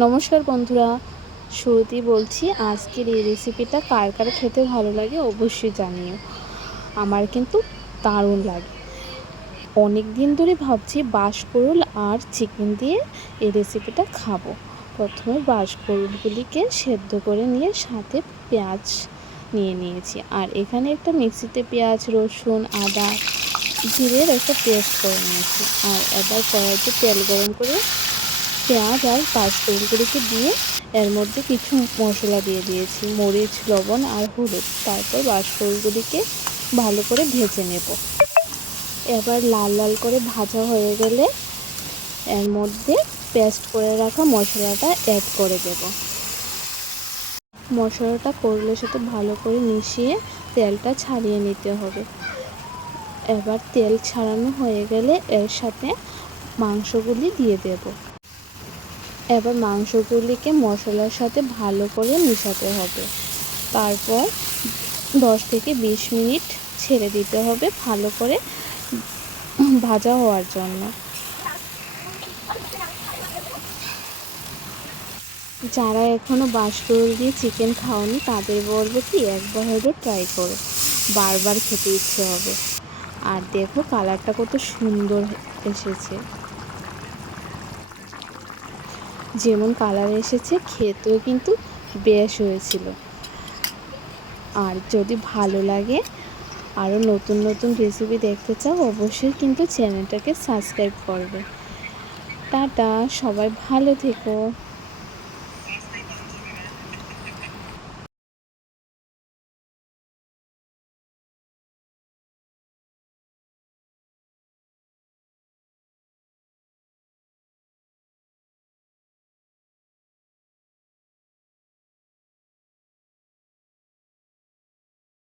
নমস্কার বন্ধুরা, শুরুতেই বলছি আজকের এই রেসিপিটা কার কার খেতে ভালো লাগে অবশ্যই জানিও। আমার কিন্তু দারুণ লাগে। অনেক দিন ধরে ভাবছি বাঁশকুড়ুল আর চিকেন দিয়ে এই রেসিপিটা খাবো। প্রথমে বাঁশকুড়ুলগুলিকে সেদ্ধ করে নিয়ে সাথে পেঁয়াজ নিয়ে নিয়েছি, আর এখানে একটা মিক্সিতে পেঁয়াজ, রসুন, আদা, জিরের একটা পেস্ট করে নিয়েছি। আর এবার কড়াইতে তেল গরম করে পেঁয়াজ আর কাঁচকলাগুলিকে দিয়ে এর মধ্যে কিছু মশলা দিয়ে দিয়েছি, মরিচ, লবণ আর হলুদ। তারপর কাঁচকলাগুলিকে ভালো করে ভেজে নেব। এবার লাল লাল করে ভাজা হয়ে গেলে এর মধ্যে পেস্ট করে রাখা মশলাটা অ্যাড করে দেব। মশলাটা করলের সাথে ভালো করে মিশিয়ে তেলটা ছাড়িয়ে নিতে হবে। এবার তেল ছাড়ানো হয়ে গেলে এর সাথে মাংসগুলি দিয়ে দেব। এবার মাংসগুলিকে মশলার সাথে ভালো করে মেশাতে হবে। তারপর 10 থেকে 20 মিনিট ছেড়ে দিতে হবে ভালো করে ভাজা হওয়ার জন্য। যারা এখনও বাঁশকুড়ুল দিয়ে চিকেন খাওনি তাদের বলবো কি একবার হয়তো ট্রাই করো, বারবার খেতে ইচ্ছে হবে। আর দেখো কালারটা কত সুন্দর এসেছে, যেমন কালার এসেছে খেতেও কিন্তু বেশ হয়েছিল। আর যদি ভালো লাগে, আরও নতুন নতুন রেসিপি দেখতে চাও, অবশ্যই কিন্তু চ্যানেলটাকে সাবস্ক্রাইব করবে। টাটা, সবাই ভালো থেকো।